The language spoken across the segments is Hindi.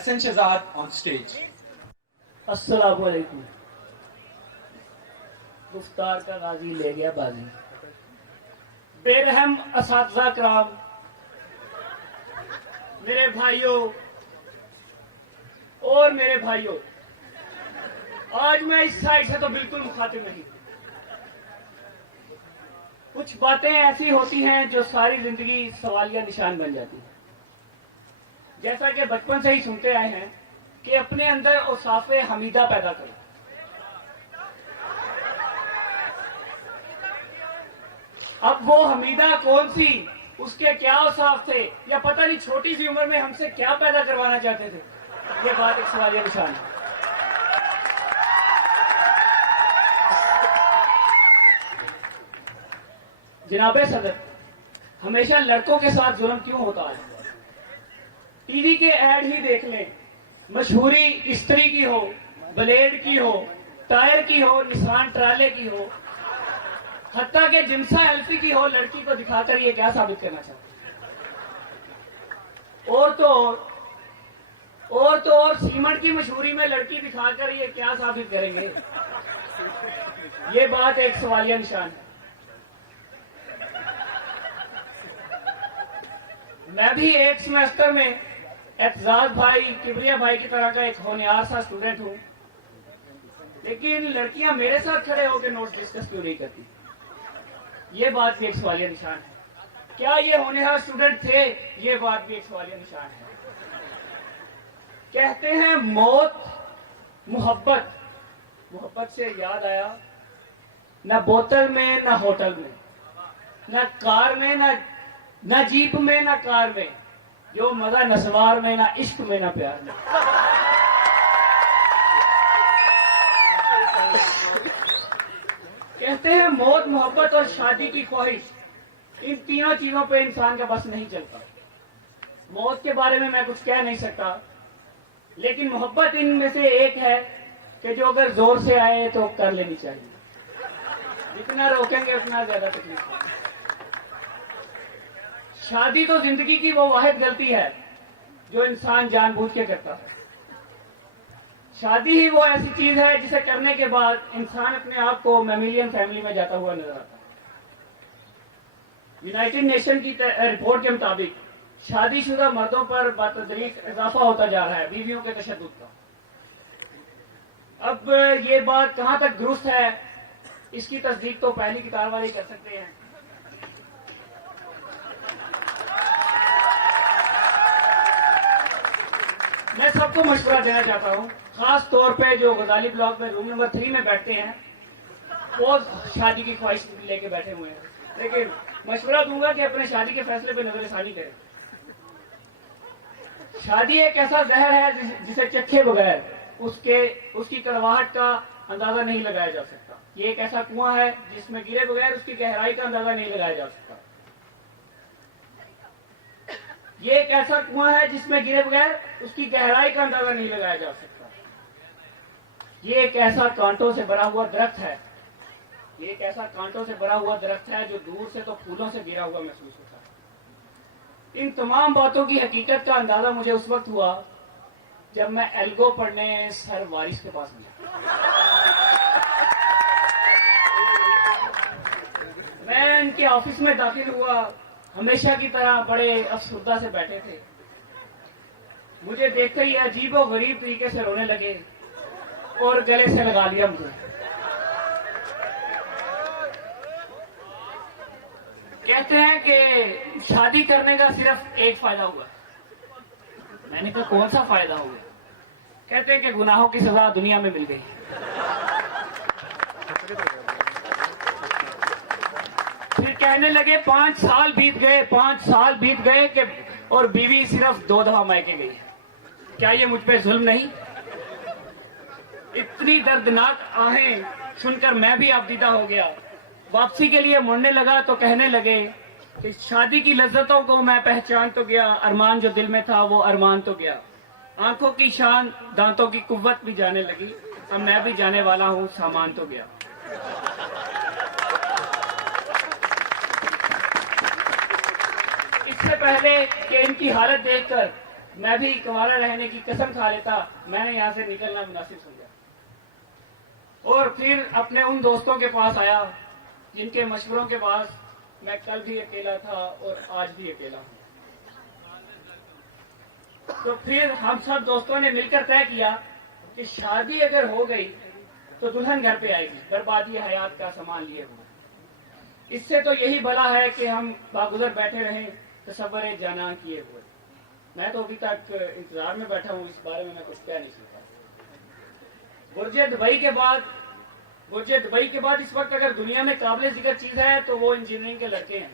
Hassan Shahzad on stage. अस्सलाम वालेकुम। गुफ्तार का गाजी ले गया बाजी। बेरहम असातिज़ा कराम, मेरे भाइयों और मेरे भाइयों, आज मैं इस साइड से तो बिल्कुल मुखातिब नहीं। कुछ बातें ऐसी होती हैं जो सारी जिंदगी सवालिया निशान बन जाती हैं। जैसा कि बचपन से ही सुनते आए हैं कि अपने अंदर औसाफ़े हमीदा पैदा करो। अब वो हमीदा कौन सी, उसके क्या औसाफ थे, या पता नहीं छोटी सी उम्र में हमसे क्या पैदा करवाना चाहते थे, ये बात एक सवालिया निशान है। जनाबे सदर, हमेशा लड़कों के साथ जुल्म क्यों होता है? टीवी के ऐड ही देख लें, मशहूरी इस्त्री की हो, ब्लेड की हो, टायर की हो, निशान ट्राले की हो, हत्ता के जिम्सा एल्फी की हो, लड़की को दिखाकर ये क्या साबित करना चाहते? और तो और सीमेंट की मशहूरी में लड़की दिखाकर ये क्या साबित करेंगे? ये बात एक सवालिया निशान है। मैं भी एक सेमेस्टर में एतजाज भाई, किबरिया भाई की तरह का एक होनहार सा स्टूडेंट हूं, लेकिन लड़कियां मेरे साथ खड़े होकर नोट्स डिस्कस क्यों नहीं करती? ये बात भी एक सवालिया निशान है। क्या ये होनहार स्टूडेंट थे? ये बात भी एक सवालिया निशान है। कहते हैं मौत मोहब्बत, मोहब्बत से याद आया, न बोतल में न होटल में, न कार में न जीप में न कार में, जो मजा नसवार में, ना इश्क में, ना प्यार में। कहते हैं मौत, मोहब्बत और शादी की ख्वाहिश, इन तीनों चीजों पे इंसान का बस नहीं चलता। मौत के बारे में मैं कुछ कह नहीं सकता, लेकिन मोहब्बत इनमें से एक है कि जो अगर जोर से आए तो कर लेनी चाहिए। जितना रोकेंगे उतना ज्यादा तकलीफ है। शादी तो जिंदगी की वो वाहिद गलती है जो इंसान जानबूझ के करता है। शादी ही वो ऐसी चीज है जिसे करने के बाद इंसान अपने आप को मैमिलियन फैमिली में जाता हुआ नजर आता है। यूनाइटेड नेशन की रिपोर्ट के मुताबिक शादीशुदा मर्दों पर बतदरीज इजाफा होता जा रहा है बीवियों के तशद्दुद का। अब ये बात कहां तक दुरुस्त है, इसकी तस्दीक तो पहली किताब वाले कर सकते हैं। मैं सबको मशवरा देना चाहता हूं, खास तौर पे जो गजाली ब्लॉक में रूम नंबर 3 में बैठते हैं, वो शादी की ख्वाहिश लेके बैठे हुए हैं, लेकिन मशवरा दूंगा कि अपने शादी के फैसले पे नजरसानी करें। शादी एक ऐसा जहर है जिसे चखे बगैर उसकी कड़वाहट का अंदाजा नहीं लगाया जा सकता। ये एक ऐसा कुआं है जिसमें गिरे बगैर उसकी गहराई का अंदाजा नहीं लगाया जा सकता। ये एक ऐसा कुआं है जिसमें गिरे बगैर उसकी गहराई का अंदाजा नहीं लगाया जा सकता। ये एक ऐसा कांटों से भरा हुआ दरख्त है, ये एक ऐसा कांटों से भरा हुआ दरख्त है जो दूर से तो फूलों से गिरा हुआ महसूस होता है। इन तमाम बातों की हकीकत का अंदाजा मुझे उस वक्त हुआ जब मैं एल्गो पढ़ने सर वारिस के पास गया। मैं इनके ऑफिस में दाखिल हुआ, हमेशा की तरह बड़े अफसुर्दा से बैठे थे। मुझे देखते ही अजीब और गरीब तरीके से रोने लगे और गले से लगा लिया मुझे। कहते हैं कि शादी करने का सिर्फ एक फायदा हुआ। मैंने कहा कौन सा फायदा हुआ? कहते हैं कि गुनाहों की सजा दुनिया में मिल गई। फिर कहने लगे 5 साल बीत गए, 5 साल बीत गए कि और बीवी सिर्फ 2 दफा मायके गई। क्या ये मुझ पे जुल्म नहीं? इतनी दर्दनाक आहें सुनकर मैं भी आबदीदा हो गया। वापसी के लिए मुड़ने लगा तो कहने लगे कि शादी की लज्जतों को मैं पहचान तो गया, अरमान जो दिल में था वो अरमान तो गया। आंखों की शान, दांतों की कुव्वत भी जाने लगी, अब मैं भी जाने वाला हूं, सामान तो गया। इससे पहले कि इनकी हालत देखकर मैं भी कुंवारा रहने की कसम खा लेता, मैंने यहां से निकलना मुनासिब समझा। और फिर अपने उन दोस्तों के पास आया जिनके मशवरों के पास मैं कल भी अकेला था और आज भी अकेला हूं। तो फिर हम सब दोस्तों ने मिलकर तय किया कि शादी अगर हो गई तो दुल्हन घर पे आएगी, बर्बादी हयात का सामान लिए हुए। इससे तो यही भला है कि हम बागुजर बैठे रहें, तसव्वुर जाना किए हुए। मैं तो अभी तक इंतजार में बैठा हूं, इस बारे में मैं कुछ कह नहीं सकता। बुर्ज दुबई के बाद इस वक्त अगर दुनिया में काबिल जिक्र चीज है तो वो इंजीनियरिंग के लड़के हैं।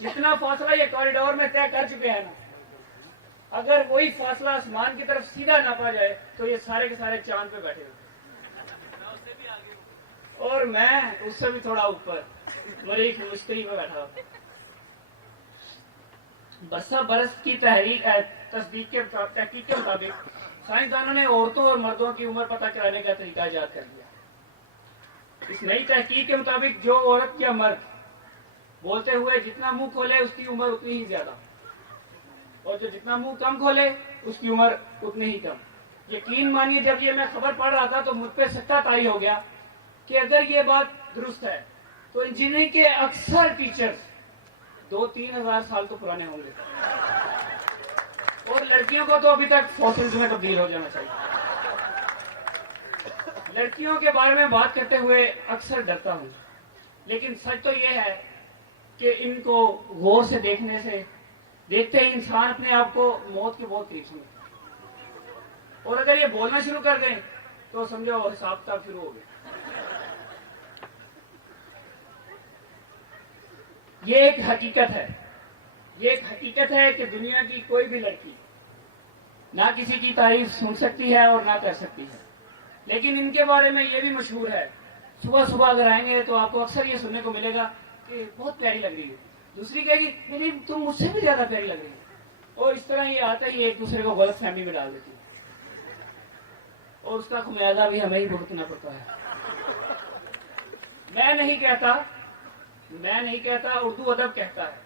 जितना फासला ये कॉरिडोर में तय कर चुके हैं ना, अगर वही फासला आसमान की तरफ सीधा नापा जाए तो ये सारे के सारे चांद पे बैठे हुए, और मैं उससे भी थोड़ा ऊपर मरीख मुश्किल में बैठा। बरसा बरस की तहकीक के मुताबिक साइंसदानों ने औरतों और मर्दों की उम्र पता कराने का तरीका ईजाद कर दिया। इस नई तहकीक के मुताबिक जो औरत या मर्द बोलते हुए जितना मुंह खोले उसकी उम्र उतनी ही ज्यादा, और जो जितना मुंह कम खोले उसकी उम्र उतनी ही कम। यकीन मानिए, जब ये मैं खबर पढ़ रहा था तो मुझ पर शक्का तारी हो गया कि अगर ये बात दुरुस्त है तो इंजीनियरिंग के अक्सर टीचर्स 2-3 हजार साल तो पुराने होंगे, और लड़कियों को तो अभी तक फॉसिल्स में तब्दील हो जाना चाहिए। लड़कियों के बारे में बात करते हुए अक्सर डरता हूं, लेकिन सच तो यह है कि इनको गौर से देखते ही इंसान अपने आप को मौत के बहुत करीब समझता है, और अगर ये बोलना शुरू कर दें तो समझो हिसाब किताब शुरू हो गया। ये एक हकीकत है कि दुनिया की कोई भी लड़की ना किसी की तारीफ सुन सकती है और ना कर सकती है, लेकिन इनके बारे में ये भी मशहूर है, सुबह सुबह अगर आएंगे तो आपको अक्सर ये सुनने को मिलेगा कि बहुत प्यारी लग रही है, दूसरी कहेगी मेरी तुम मुझसे भी ज्यादा प्यारी लग रही है, और इस तरह ये आता ही एक दूसरे को गलत फहमी में डाल देती है, और उसका खुमियाजा भी हमें ही भुगतना पड़ता है। मैं नहीं कहता, उर्दू अदब कहता है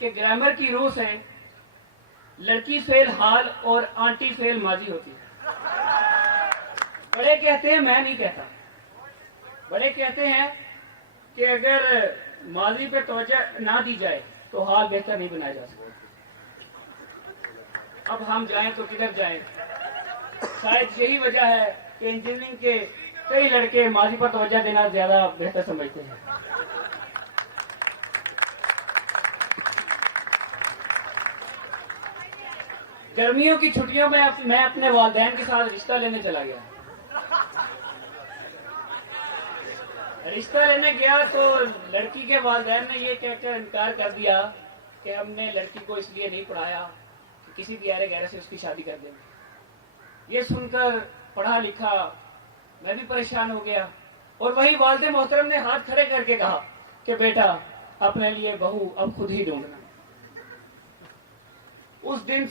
कि ग्रामर की रूह से लड़की फेल हाल और आंटी फेल माजी होती है। बड़े कहते हैं, मैं नहीं कहता। बड़े कहते हैं कि अगर माजी पे तवज्जो ना दी जाए तो हाल बेहतर नहीं बनाया जा सकता। अब हम जाएं तो किधर जाएं? शायद यही वजह है कि इंजीनियरिंग के कई लड़के माजी पर तवज्जो देना ज्यादा बेहतर समझते हैं। गर्मियों की छुट्टियों में मैं अपने वालिदैन के साथ रिश्ता लेने चला गया। रिश्ता लेने गया तो लड़की के वालिदैन ने ये कहकर इनकार कर दिया कि हमने लड़की को इसलिए नहीं पढ़ाया कि किसी दियारे गैर से उसकी शादी कर देंगे। ये सुनकर पढ़ा लिखा मैं भी परेशान हो गया, और वही वालिद मोहतरम ने हाथ खड़े करके कहा कि बेटा अपने लिए बहू अब खुद ही ढूंढना। उस दिन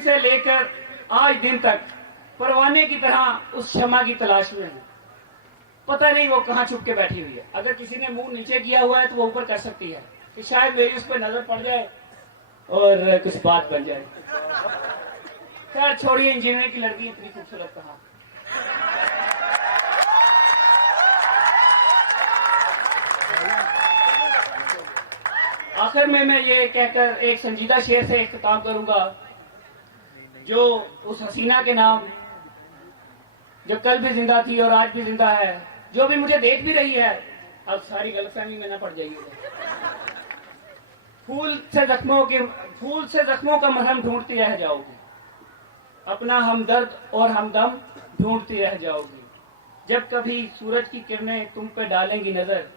से लेकर आज दिन तक परवाने की तरह उस शमा की तलाश में है। पता नहीं वो कहां छुप के बैठी हुई है। अगर किसी ने मुंह नीचे किया हुआ है तो वो ऊपर कर सकती है कि शायद मेरी उस पर नजर पड़ जाए और कुछ बात बन जाए। खैर छोड़िए, इंजीनियर की लड़की इतनी खूबसूरत कहां। आखिर में मैं ये कहकर एक संजीदा शेर से इख्तिताम करूंगा, जो उस हसीना के नाम जो कल भी जिंदा थी और आज भी जिंदा है, जो भी मुझे देख भी रही है, अब सारी गलतफहमी में न पड़ जाइए। फूल से जख्मों का मरहम ढूंढती रह जाओगी, अपना हमदर्द और हमदम ढूंढती रह जाओगी। जब कभी सूरज की किरणें तुम पे डालेंगी नजर,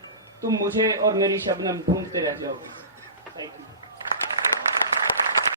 तुम मुझे और मेरी शबनम ढूंढते रह जाओगे।